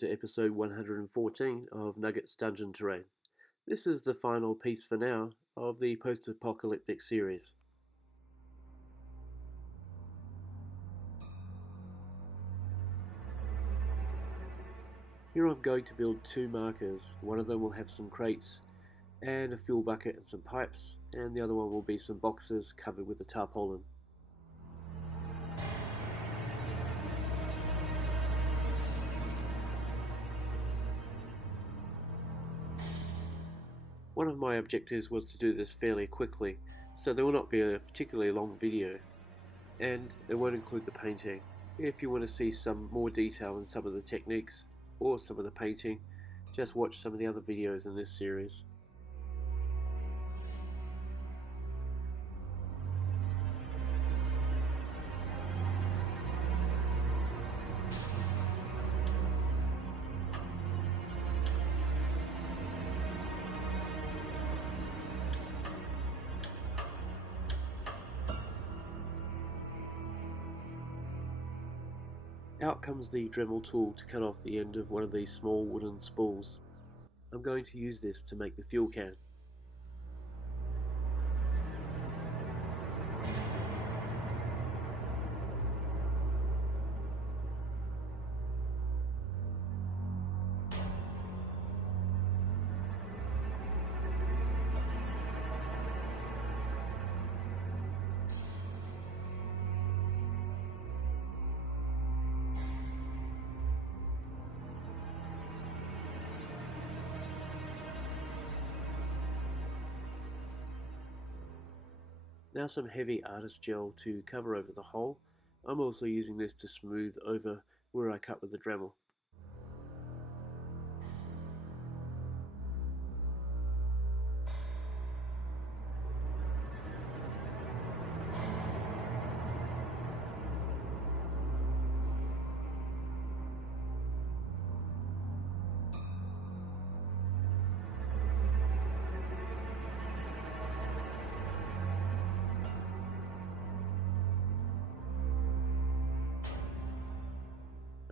to episode 114 of Nugget's Dungeon Terrain. This is the final piece for now of the Post Apocalyptic series. Here I'm going to build two markers. One of them will have some crates and a fuel bucket and some pipes, and the other one will be some boxes covered with a tarpaulin. One of my objectives was to do this fairly quickly, so there will not be a particularly long video, and it won't include the painting. If you want to see some more detail in some of the techniques or some of the painting, just watch some of the other videos in this series. Out comes the Dremel tool to cut off the end of one of these small wooden spools. I'm going to use this to make the fuel can. Now some heavy artist gel to cover over the hole. I'm also using this to smooth over where I cut with the Dremel.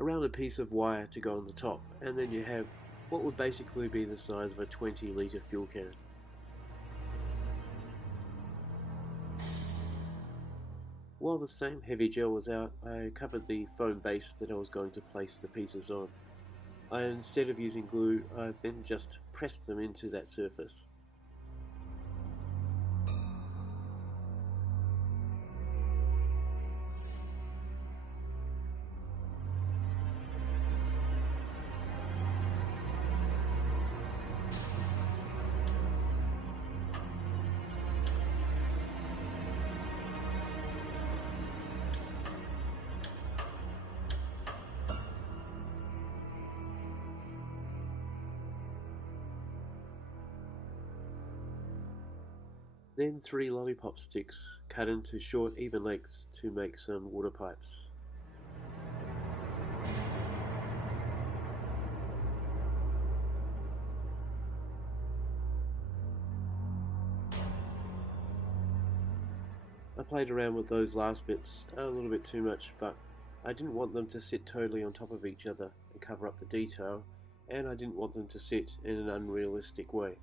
Around a piece of wire to go on the top, and then you have what would basically be the size of a 20-litre fuel can. While the same heavy gel was out, I covered the foam base that I was going to place the pieces on. Instead of using glue, I then just pressed them into that surface. Then 3 lollipop sticks cut into short even lengths to make some water pipes. I played around with those last bits a little bit too much, but I didn't want them to sit totally on top of each other and cover up the detail, and I didn't want them to sit in an unrealistic way.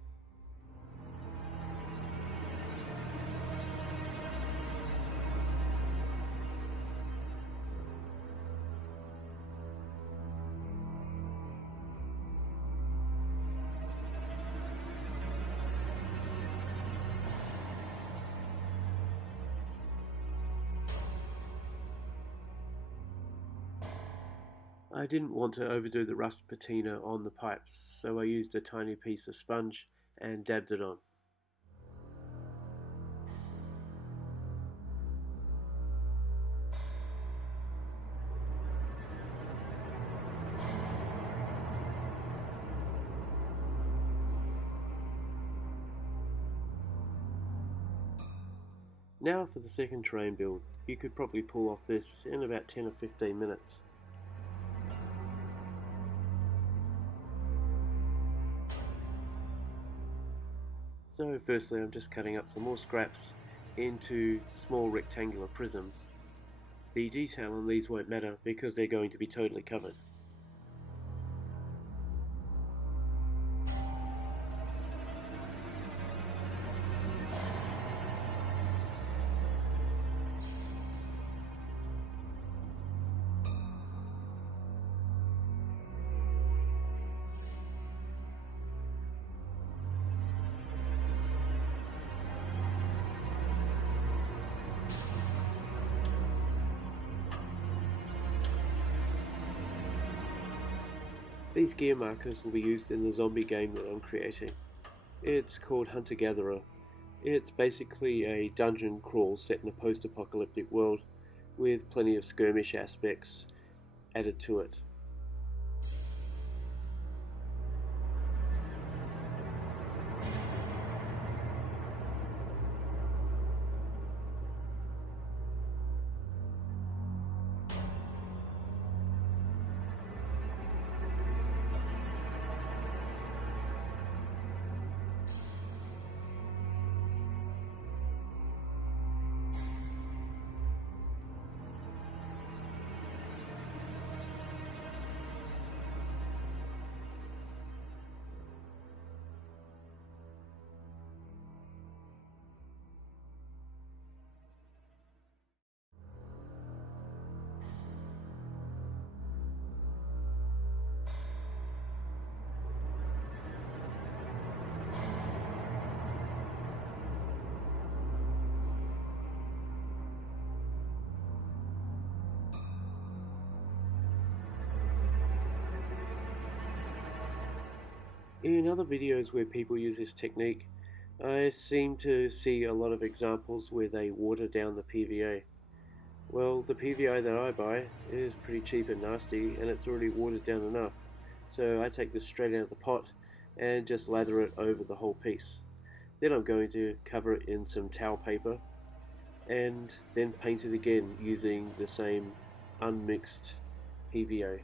I didn't want to overdo the rust patina on the pipes, so I used a tiny piece of sponge and dabbed it on. Now for the second terrain build. You could probably pull off this in about 10 or 15 minutes. So firstly I'm just cutting up some more scraps into small rectangular prisms. The detail on these won't matter because they're going to be totally covered. These gear markers will be used in the zombie game that I'm creating. It's called Hunter-Gatherer. It's basically a dungeon crawl set in a post-apocalyptic world with plenty of skirmish aspects added to it. In other videos where people use this technique, I seem to see a lot of examples where they water down the PVA. Well, the PVA that I buy is pretty cheap and nasty, and it's already watered down enough. So I take this straight out of the pot and just lather it over the whole piece. Then I'm going to cover it in some towel paper and then paint it again using the same unmixed PVA.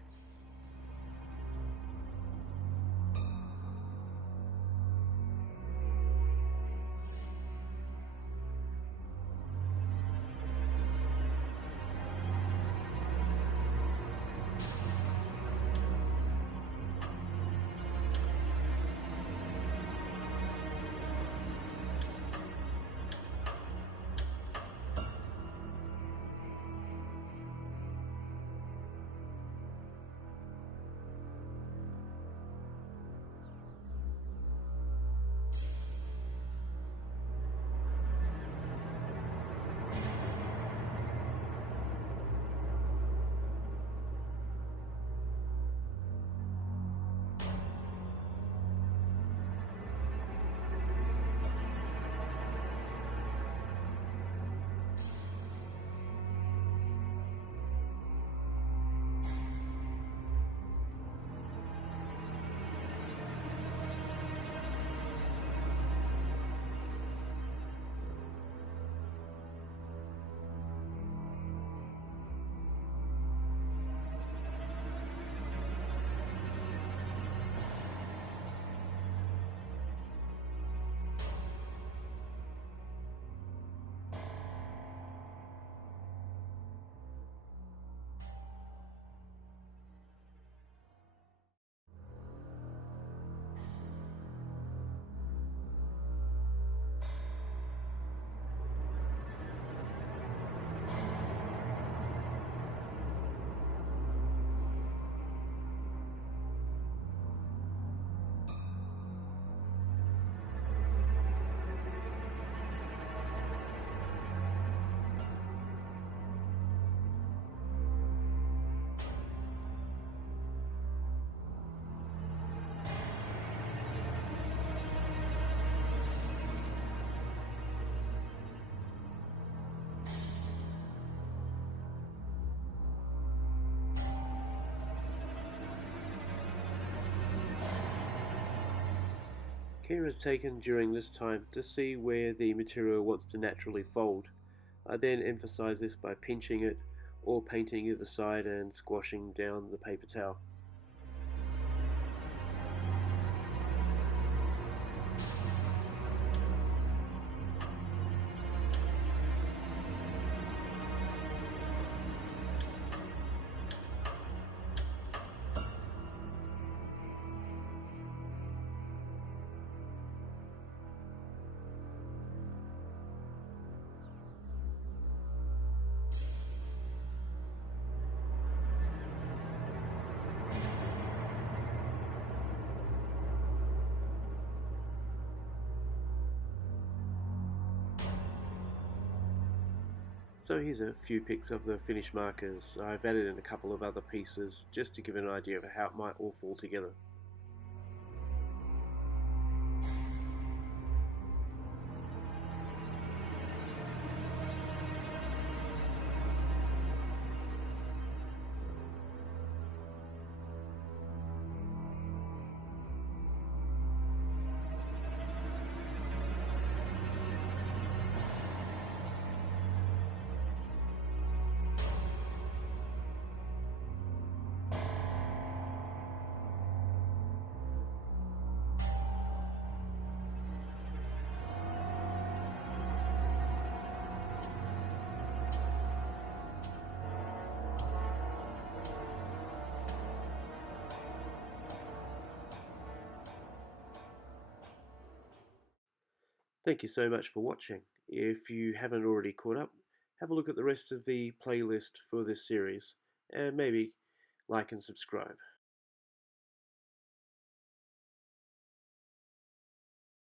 Care is taken during this time to see where the material wants to naturally fold. I then emphasize this by pinching it or painting either side and squashing down the paper towel. So here's a few pics of the finished markers. I've added in a couple of other pieces just to give an idea of how it might all fall together. Thank you so much for watching. If you haven't already caught up, have a look at the rest of the playlist for this series, and maybe like and subscribe.